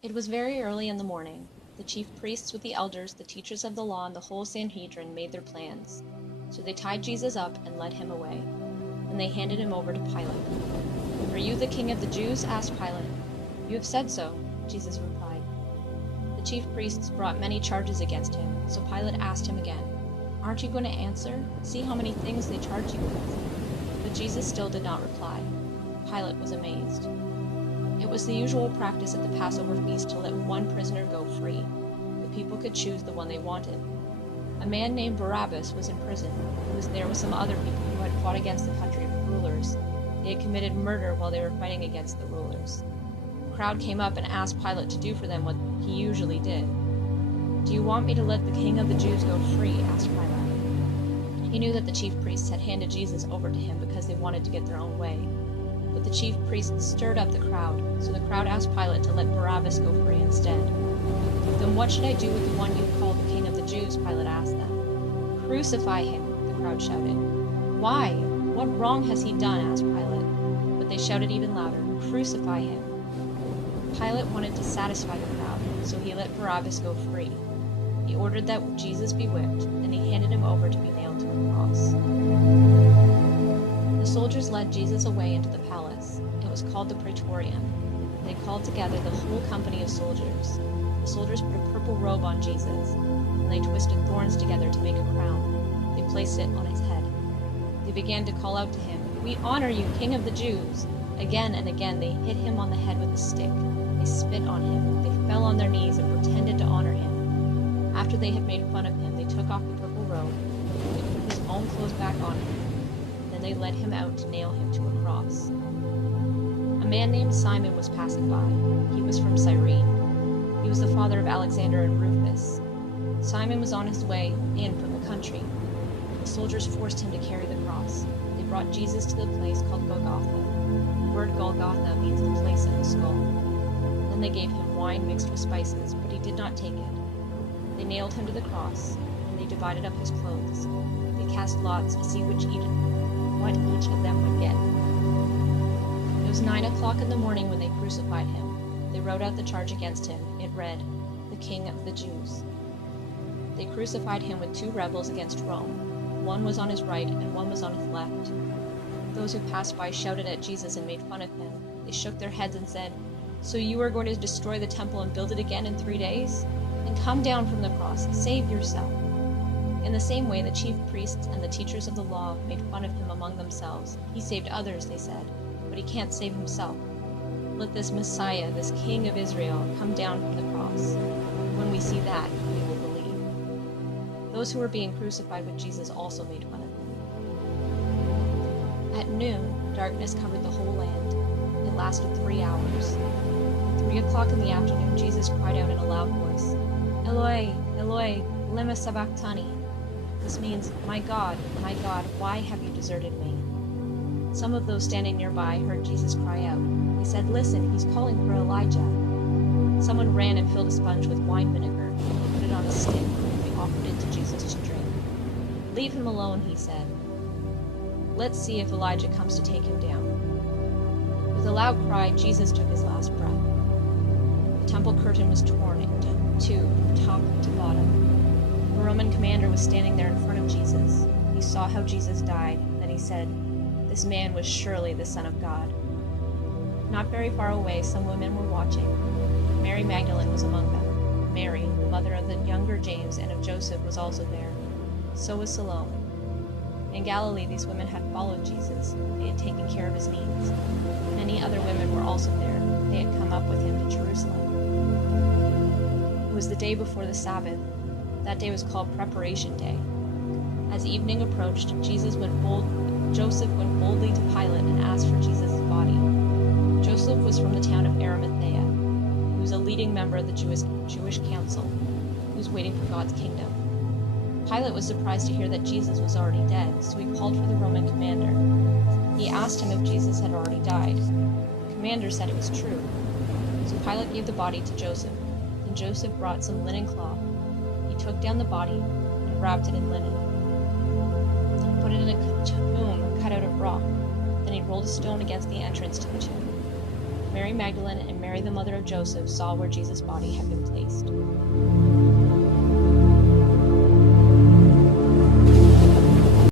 It was very early in the morning. The chief priests with the elders, the teachers of the law, and the whole Sanhedrin made their plans. So they tied Jesus up and led him away. And they handed him over to Pilate. "Are you the king of the Jews?" asked Pilate. "You have said so," Jesus replied. The chief priests brought many charges against him, so Pilate asked him again, "Aren't you going to answer? See how many things they charge you with." But Jesus still did not reply. Pilate was amazed. It was the usual practice at the Passover feast to let one prisoner go free. The people could choose the one they wanted. A man named Barabbas was in prison. He was there with some other people who had fought against the country rulers. They had committed murder while they were fighting against the rulers. The crowd came up and asked Pilate to do for them what he usually did. "Do you want me to let the king of the Jews go free?" asked Pilate. He knew that the chief priests had handed Jesus over to him because they wanted to get their own way. But the chief priests stirred up the crowd, so the crowd asked Pilate to let Barabbas go free instead. "Then what should I do with the one you call the king of the Jews?" Pilate asked them. "Crucify him," the crowd shouted. "Why? What wrong has he done?" asked Pilate. But they shouted even louder, "Crucify him." Pilate wanted to satisfy the crowd, so he let Barabbas go free. He ordered that Jesus be whipped, then he handed him over to be nailed to a cross. The soldiers led Jesus away into the palace. It was called the Praetorium. They called together the whole company of soldiers. The soldiers put a purple robe on Jesus, and they twisted thorns together to make a crown. They placed it on his head. They began to call out to him, "We honor you, King of the Jews!" Again and again they hit him on the head with a stick. They spit on him. They fell on their knees and pretended to honor him. After they had made fun of him, they took off the purple robe. They put his own clothes back on him. Then they led him out to nail him to a cross. A man named Simon was passing by. He was from Cyrene. He was the father of Alexander and Rufus. Simon was on his way in from the country. The soldiers forced him to carry the cross. They brought Jesus to the place called Golgotha. The word Golgotha means the place of the skull. Then they gave him wine mixed with spices, but he did not take it. They nailed him to the cross, and they divided up his clothes. They cast lots to see what each of them would get. It was 9 o'clock in the morning when they crucified him. They wrote out the charge against him. It read, "The King of the Jews." They crucified him with 2 rebels against Rome. One was on his right and one was on his left. Those who passed by shouted at Jesus and made fun of him. They shook their heads and said, "So you are going to destroy the temple and build it again in 3 days? Then come down from the cross, save yourself." In the same way, the chief priests and the teachers of the law made fun of him among themselves. "He saved others," they said, "but he can't save himself. Let this Messiah, this King of Israel, come down from the cross. When we see that, we will believe." Those who were being crucified with Jesus also made fun of him. At noon, darkness covered the whole land. It lasted 3 hours. At 3 o'clock in the afternoon, Jesus cried out in a loud voice, "Eloi, Eloi, lema sabachthani." This means, my God, why have you deserted me?" Some of those standing nearby heard Jesus cry out. They said, "Listen, he's calling for Elijah." Someone ran and filled a sponge with wine vinegar. They put it on a stick, and they offered it to Jesus to drink. "Leave him alone," he said. "Let's see if Elijah comes to take him down." With a loud cry, Jesus took his last breath. The temple curtain was torn into 2 from top to bottom. The Roman commander was standing there in front of Jesus. He saw how Jesus died, then he said, "This man was surely the Son of God." Not very far away, some women were watching. Mary Magdalene was among them. Mary, the mother of the younger James and of Joseph, was also there. So was Salome. In Galilee, these women had followed Jesus. They had taken care of his needs. Many other women were also there. They had come up with him to Jerusalem. It was the day before the Sabbath. That day was called Preparation Day. As evening approached, Joseph went boldly to Pilate and asked for Jesus' body. Joseph was from the town of Arimathea. He was a leading member of the Jewish council, who was waiting for God's kingdom. Pilate was surprised to hear that Jesus was already dead, so he called for the Roman commander. He asked him if Jesus had already died. The commander said it was true. So Pilate gave the body to Joseph. Then Joseph brought some linen cloth. He took down the body and wrapped it in linen. He put it in a tomb cut out of rock. Then he rolled a stone against the entrance to the tomb. Mary Magdalene and Mary the mother of Joseph saw where Jesus' body had been placed.